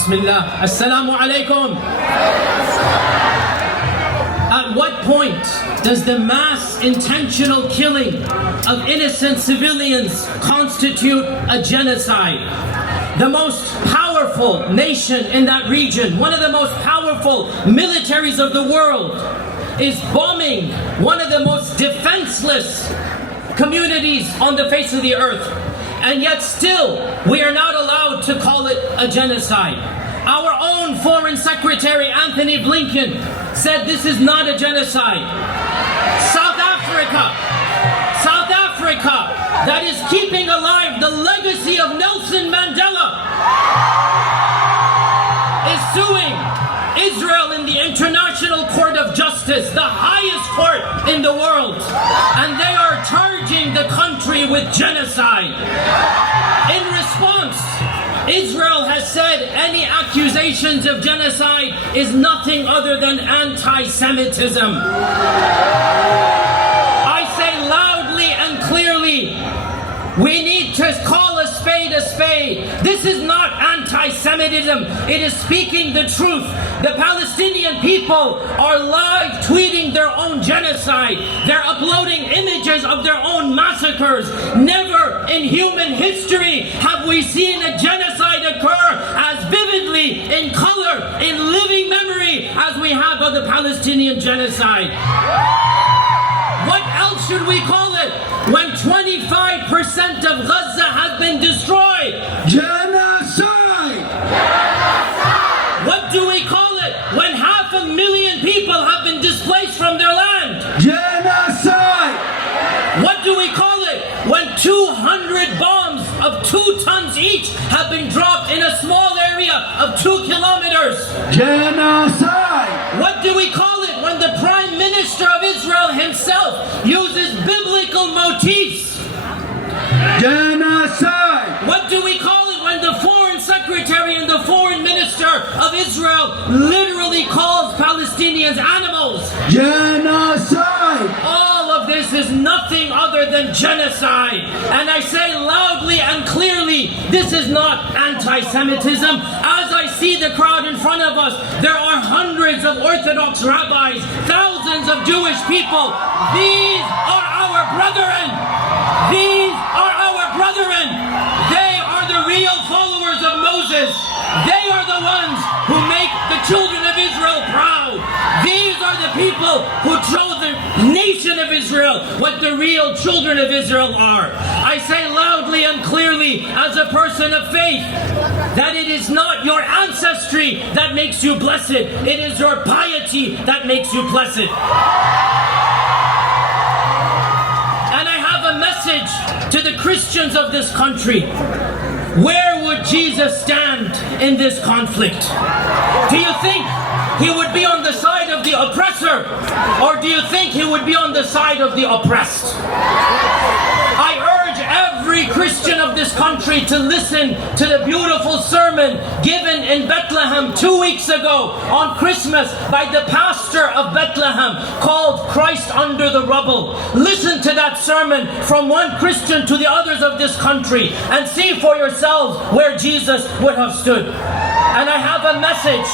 Bismillah. Assalamu alaikum. At what point does the mass intentional killing of innocent civilians constitute a genocide? The most powerful nation in that region, one of the most powerful militaries of the world, is bombing one of the most defenseless communities on the face of the earth. And yet still, we are not allowed to call it a genocide. Our own Foreign Secretary, Anthony Blinken, said this is not a genocide. South Africa, that is keeping alive the legacy of Nelson Mandela, is suing Israel in the International Court of Justice, the highest court in the world, and they are charging the country with genocide. In response, Israel has said any accusations of genocide is nothing other than anti-Semitism. I say loudly and clearly, we need to call a spade a spade. This is not anti-Semitism. It is speaking the truth. The Palestinian people are live tweeting their own genocide. They're uploading images of their own massacres. Never in human history have we seen a genocide occur as vividly, in color, in living memory as we have of the Palestinian genocide. What else should we call it when 25% of Gaza has been destroyed? Genocide! What do we call it when 500,000 people have been displaced from their land? Genocide! What do we call it when 200 bombs of 2 tons each have been dropped in a small area of 2 kilometers? Genocide! What do we call it when the Prime Minister of Israel himself uses biblical motifs? Genocide! What do we call it when the Foreign Secretary and the Foreign Minister of Israel literally calls Palestinians animals? Genocide! All of this is nothing other than genocide. And I say loudly and clearly, this is not anti-Semitism. As I see the crowd in front of us, there are hundreds of Orthodox rabbis, thousands of Jewish people. These are our brethren. These are our brethren. They are the real followers of Moses. They are the ones who make the children of Israel proud. These are the people who show the nation of Israel what the real children of Israel are. I say loudly and clearly, as a person of faith, that it is not your ancestry that makes you blessed. It is your piety that makes you blessed. And I have a message to the Christians of this country. Where would Jesus stand in this conflict? Do you think he would be on the side of the oppressor, or do you think he would be on the side of the oppressed? I urge every Christian of this country to listen to the beautiful sermon given in Bethlehem 2 weeks ago on Christmas by the pastor of Bethlehem, called Christ Under the Rubble. Listen to that sermon from one Christian to the others of this country and see for yourselves where Jesus would have stood. And I have a message.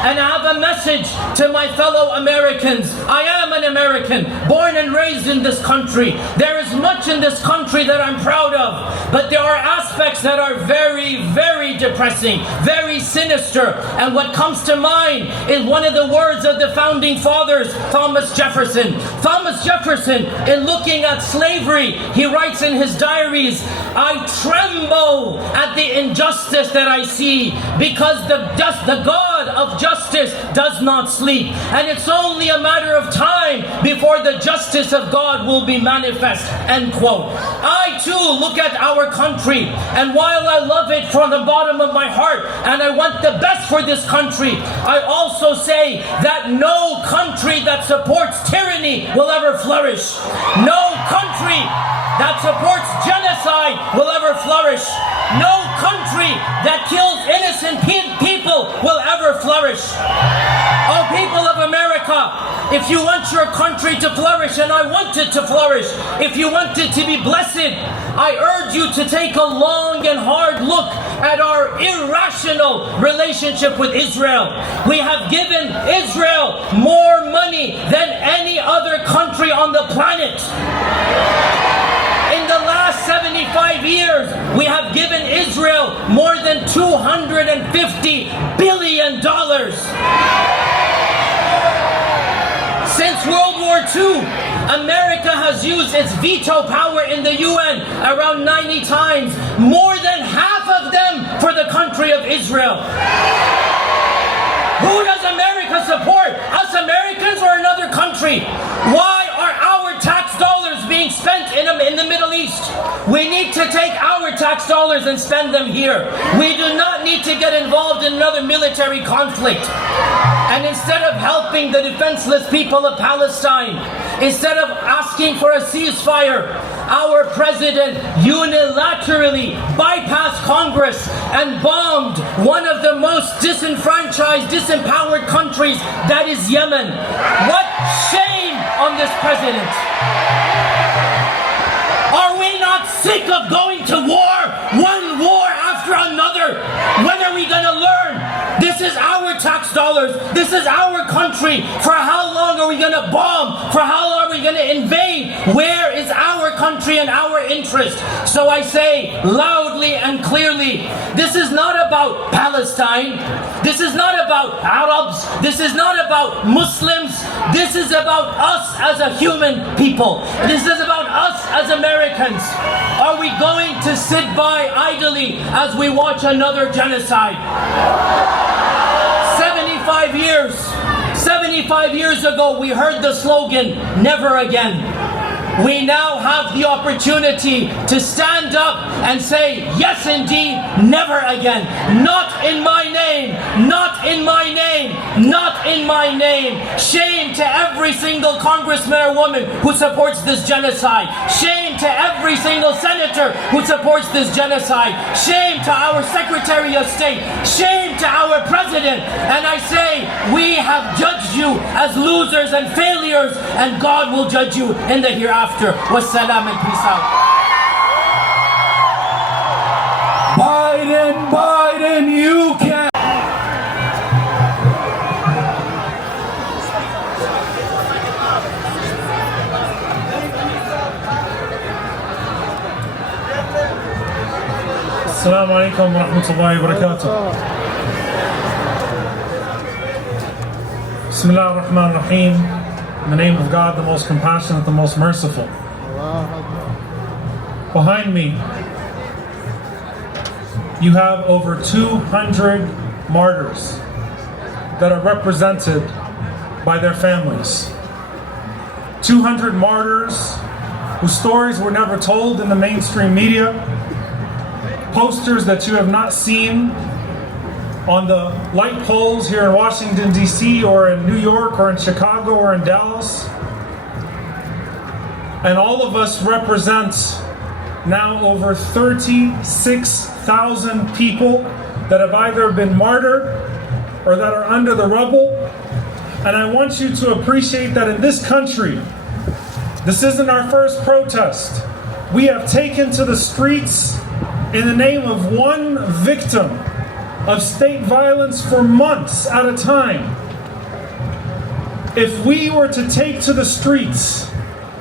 And I have a message to my fellow Americans. I am an American, born and raised in this country. There is much in this country that I'm proud of, but there are aspects that are very, very depressing, very sinister. And what comes to mind is one of the words of the founding fathers, Thomas Jefferson. Thomas Jefferson, in looking at slavery, he writes in his diaries, I tremble at the injustice that I see, because the God of justice does not sleep, and it's only a matter of time before the justice of God will be manifest. End quote. I too look at our country, and while I love it from the bottom of my heart and I want the best for this country, I also say that no country that supports tyranny will ever flourish. No country that supports genocide will ever flourish. No country that kills innocent people will ever flourish. Oh, people of America, If you want your country to flourish, and I want it to flourish, if you want it to be blessed, I urge you to take a long and hard look at our irrational relationship with Israel. We have given Israel more money than any other country on the planet. In the last 75 years, we have given Israel more than $250 billion. Since World War II, America has used its veto power in the UN around 90 times, more than half of them for the country of Israel. Who does America support? Us Americans or another country? Why are our tax dollars being spent in the Middle East? We need to take our tax dollars and spend them here. We do not need to get involved in another military conflict. And instead of helping the defenseless people of Palestine, instead of asking for a ceasefire, our president unilaterally bypassed Congress and bombed one of the most disenfranchised, disempowered countries, that is Yemen. What shame on this president! Are we not sick of going to war? One war after another? When are we going to learn? This is our tax dollars. This is our country. For how long are we going to bomb? For how long are we going to invade? Where is our country and our interest? So I say loudly and clearly, this is not about Palestine. This is not about Arabs. This is not about Muslims. This is about us as a human people. This is about us as Americans. Are we going to sit by idly as we watch another genocide? 75 years ago, we heard the slogan, "Never again." We now have the opportunity to stand up and say, yes indeed, never again. Not in my name, not in my name, not in my name. Shame to every single congressman or woman who supports this genocide. Shame to every single senator who supports this genocide. Shame to our Secretary of State. Shame to our president. And I say, we have judged you as losers and failures, and God will judge you in the hereafter. Wassalam and peace out. Biden, you can. Assalamu alaikum wa rahmatullahi wa barakatuh. Bismillah ar-Rahman ar-Rahim. In the name of God, the most compassionate, the most merciful. Behind me, you have over 200 martyrs that are represented by their families. 200 martyrs whose stories were never told in the mainstream media. Posters that you have not seen on the light poles here in Washington, D.C., or in New York, or in Chicago, or in Dallas. And all of us represent now over 36,000 people that have either been martyred or that are under the rubble. And I want you to appreciate that in this country, this isn't our first protest. We have taken to the streets in the name of one victim of state violence for months at a time. If we were to take to the streets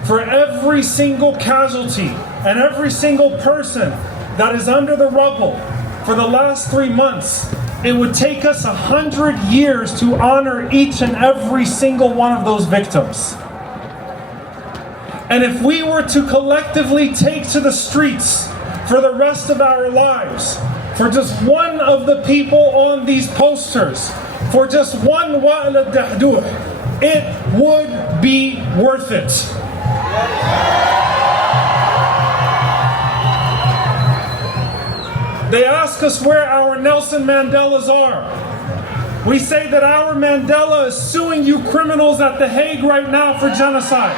for every single casualty and every single person that is under the rubble for the last 3 months, it would take us 100 years to honor each and every single one of those victims. And if we were to collectively take to the streets for the rest of our lives, for just one of the people on these posters, for just one wa'ala dahduh, it would be worth it. They ask us where our Nelson Mandelas are. We say that our Mandela is suing you criminals at The Hague right now for genocide.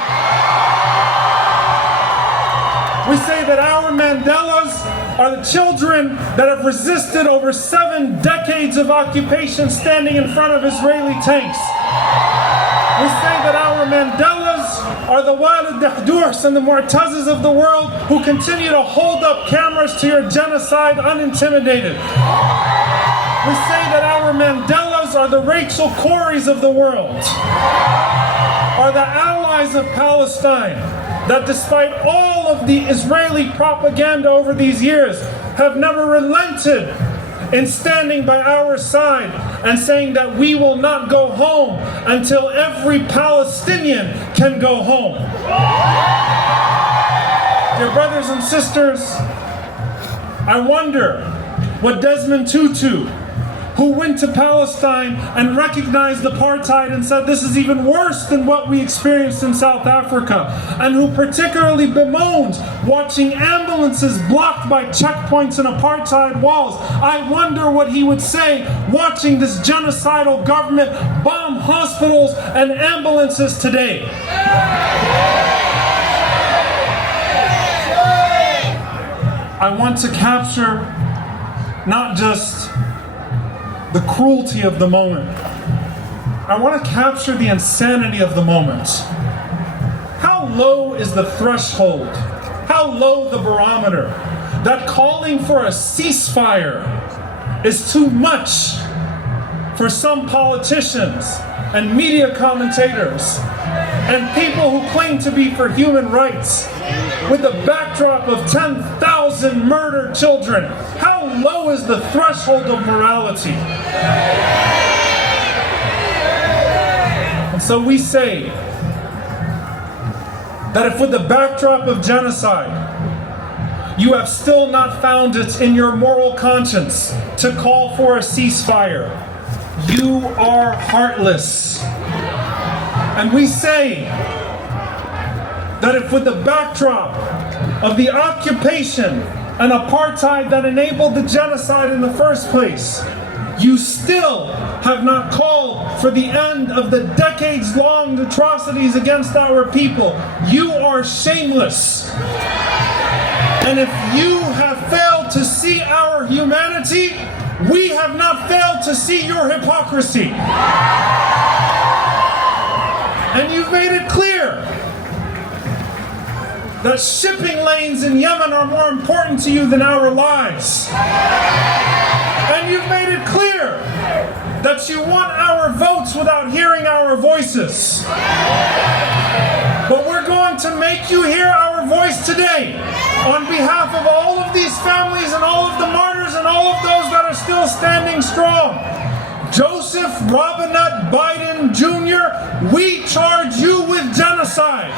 We say that our Mandelas are the children that have resisted over 7 decades of occupation standing in front of Israeli tanks. We say that our Mandelas are the Walid Dahdurs and the Mu'tazis of the world who continue to hold up cameras to your genocide unintimidated. We say that our Mandelas are the Rachel Corries of the world, are the allies of Palestine, that despite all of the Israeli propaganda over these years, have never relented in standing by our side and saying that we will not go home until every Palestinian can go home. Dear brothers and sisters, I wonder what Desmond Tutu, who went to Palestine and recognized apartheid and said this is even worse than what we experienced in South Africa, and who particularly bemoaned watching ambulances blocked by checkpoints and apartheid walls. I wonder what he would say watching this genocidal government bomb hospitals and ambulances today. I want to capture not just the cruelty of the moment. I want to capture the insanity of the moment. How low is the threshold? How low the barometer that calling for a ceasefire is too much for some politicians and media commentators and people who claim to be for human rights with the backdrop of 10,000 murdered children. How low is the threshold of morality? And so we say that if with the backdrop of genocide, you have still not found it in your moral conscience to call for a ceasefire, you are heartless. And we say that if with the backdrop of the occupation and apartheid that enabled the genocide in the first place, you still have not called for the end of the decades-long atrocities against our people, you are shameless. And if you have failed to see our humanity, we have not failed to see your hypocrisy. And you've made it clear that shipping lanes in Yemen are more important to you than our lives. And you've made it clear that you want our votes without hearing our voices. But we're going to make you hear our voice today on behalf of all of these families and all of the martyrs and all of those that are still standing strong. Joseph Robinette Biden Jr., we charge you with genocide.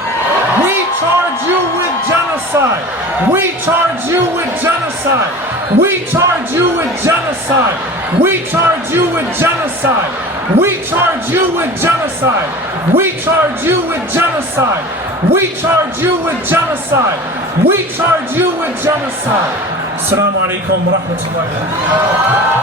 We charge you with genocide. We charge you with genocide. We charge you with genocide. We charge you with genocide. We charge you with genocide. We charge you with genocide. We charge you with genocide. We charge you with genocide. Assalamu alaikum wa rahmatullahi wa barakatuh.